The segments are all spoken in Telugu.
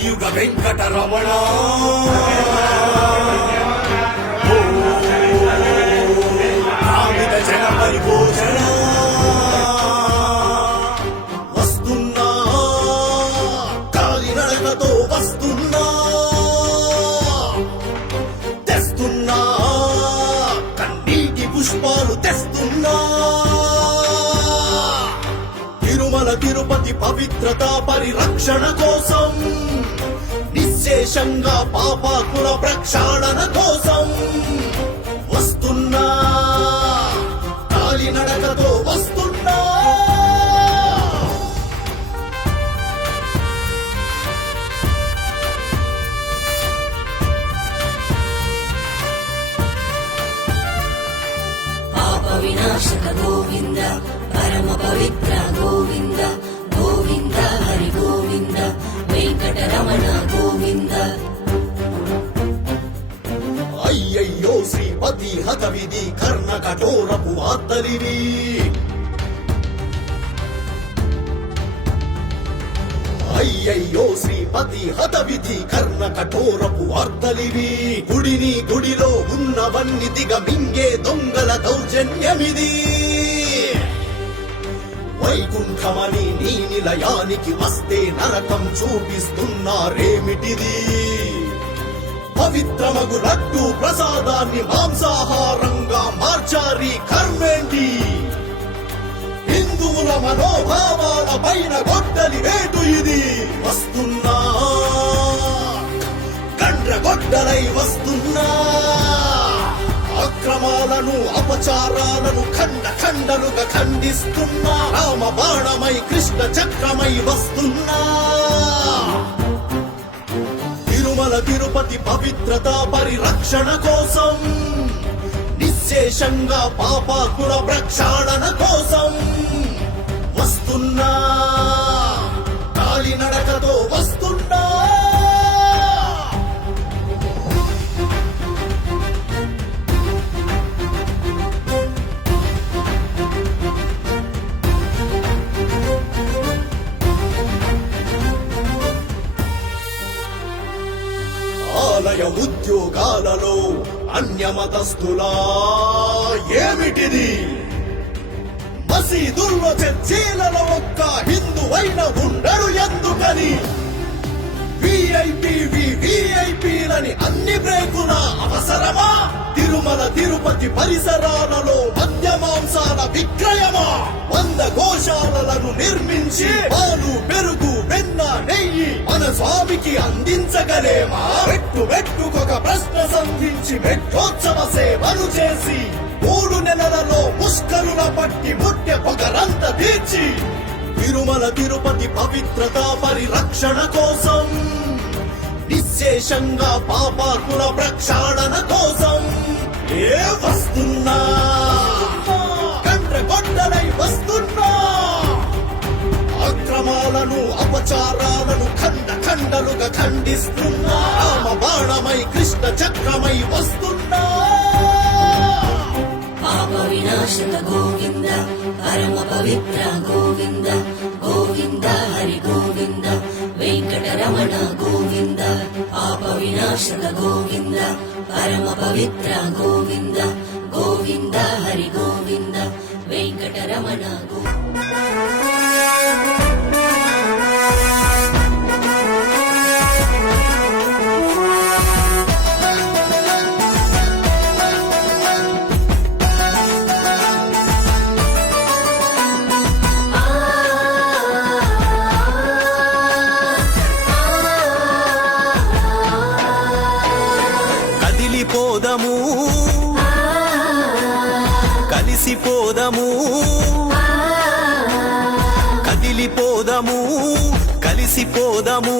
కలియుగ వెంకటరమణ కామిత జన పరిభోజన వస్తున్నా కాలినడకతో వస్తున్నా తెస్తున్నా కన్నీటి పుష్పాలు తెస్తున్నా తిరుమల తిరుపతి పవిత్రత పరిరక్షణ కోసం నిశ్శేషంగా పాపాకుల ప్రక్షాళన కోసం వస్తున్నా కాలినడకతో వస్తున్నా పాప వినాశక గోవింద పరమ పవిత్ర గోవింద గోవింద హరి గోవింద వెంకటరమణ గోవింద అయ్యయ్యో శ్రీపతి హతవిధి కర్ణ కఠోరపు వార్తలివి అయ్యయ్యో శ్రీపతి హతవిధి కర్ణ కఠోరపు వార్తలివి గుడిని గుడిలో ఉన్నవన్నీ దిగమింగే దొంగల దౌర్జన్యమిది వైకుంఠమని నీ నిలయానికి వస్తే నరకం చూపిస్తున్నారేమిటిది పవిత్రమగు లడ్డు ప్రసాదాన్ని మాంసాహారంగా మార్చారి కర్మేంటి హిందువుల మనోభావాల పైన గొడ్డలి వేటు ఇది వస్తున్నా గొడ్డలై వస్తున్నా అక్రమాలను అపచారాలను ఖండ ఖండలుగా ఖండిస్తున్నా రామ బాణమై కృష్ణ చక్రమై వస్తున్నా తిరుమల తిరుపతి పవిత్రత పరిరక్షణ కోసం నిశ్శేషంగా పాపాకుల ప్రక్షాళన కోసం వస్తున్నా కాలినడకతో వస్తున్నా ఆలయ ఉద్యోగాలలో అన్యమతస్థులా ఏమిటిది మసీదుల్లో చర్చీలలో ఒక్క హిందువైన ఉండడు ఎందుకని విఐపీలని అన్ని బ్రేకుల అవసరమా తిరుమల తిరుపతి పరిసరాలలో మద్య మాంసాల విక్రయమా 100 గోశాలలను నిర్మించి పాలు పెరుగు వెన్న నెయ్యి మన స్వామికి అందించగలేమా పెట్టుకొక ప్రశ్న సంధించి మెట్టోత్సవ సేవలు చేసి 3 నెలలలో ముష్కరుల పట్టి ముట్టె పొగరంత తీర్చి తిరుమల తిరుపతి పవిత్రత పరిరక్షణ కోసం నిశ్శేషంగా పాపాకుల ప్రక్షాళన కోసం వస్తున్నా గొడ్డలై వస్తున్నా అక్రమాలను అపచారాలను ఖండ ఖండలుగా ఖండిస్తున్నా రామ బాణమై కృష్ణ చక్రమై వస్తున్నా పాప వినాశక గోవింద పరమ పవిత్ర గోవింద గోవింద హరి గోవింద వెంకటరమణ గోవింద పాప వినాశక గోవింద పరమ పవిత్ర గోవింద గోవింద హరి గోవింద వెంకటరమణ కదిలిపోదము కలిసిపోదము కదిలిపోదము కలిసిపోదము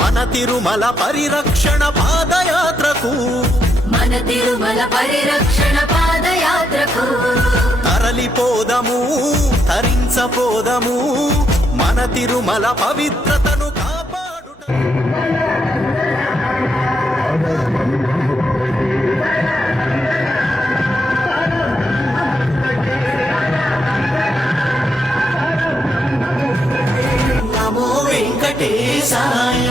మన తిరుమల పరిరక్షణ పాదయాత్రకు మన తిరుమల పరిరక్షణ పాదయాత్రకు తరలిపోదము తరించపోదము మన తిరుమల పవిత్రతను కాపాడుట వెంకటేశాయ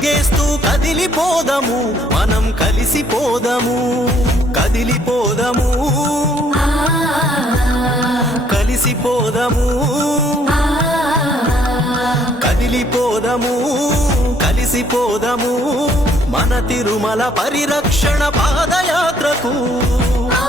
అడుగేస్తూ కదిలిపోదము మనం కలిసిపోదము కదిలిపోదము కలిసిపోదము కదిలిపోదము కలిసిపోదము మన తిరుమల పరిరక్షణ పాదయాత్రకు ఆ